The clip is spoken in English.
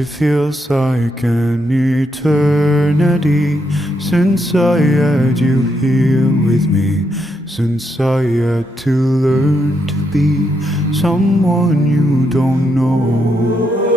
it feels like an eternity since I had you here with me, since I had to learn to be someone you don't know.